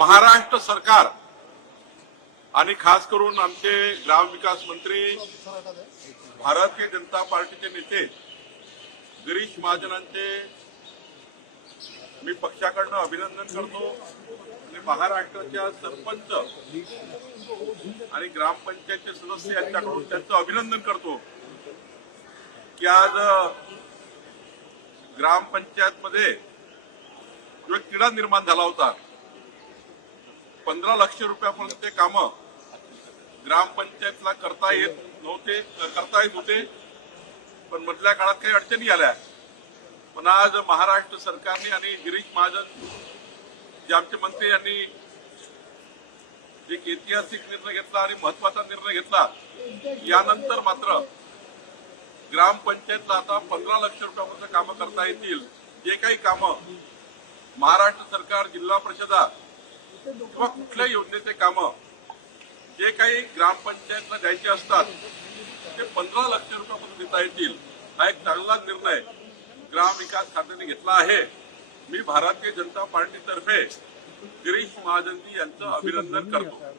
महाराष्ट्र सरकार आणि खास करून आमचे ग्रामविकास मंत्री भारतीय जनता पार्टीचे नेते गिरीश महाजनांचे मी पक्षाकडनं अभिनंदन करतो आणि महाराष्ट्राच्या सरपंच आणि ग्रामपंचायतचे सदस्य यांच्याकडून त्यांचं अभिनंदन करतो की आज ग्रामपंचायतमध्ये जो किडा निर्माण झाला होता पंधरा लक्ष रुपयापर्यंत ते कामं ग्रामपंचायतला करता येत नव्हते करता येत होते पण मधल्या काळात काही अडचणी आल्या पण आज महाराष्ट्र सरकारने आणि गिरीश महाजन जे आमचे मंत्री यांनी एक ऐतिहासिक निर्णय घेतला आणि महत्वाचा निर्णय घेतला यानंतर मात्र ग्रामपंचायतला आता पंधरा लक्ष रुपयापर्यंत कामं करता येतील जे काही कामं महाराष्ट्र सरकार जिल्हा परिषदा किंवा कुठल्या योजनेचे काम जे काही ग्रामपंचायतला द्यायचे असतात ते पंधरा लक्ष रुपयापासून देता येतील हा एक चांगला निर्णय ग्राम विकास खात्याने घेतला आहे मी भारतीय जनता पार्टीतर्फे गिरीश महाजनजी यांचं अभिनंदन करतो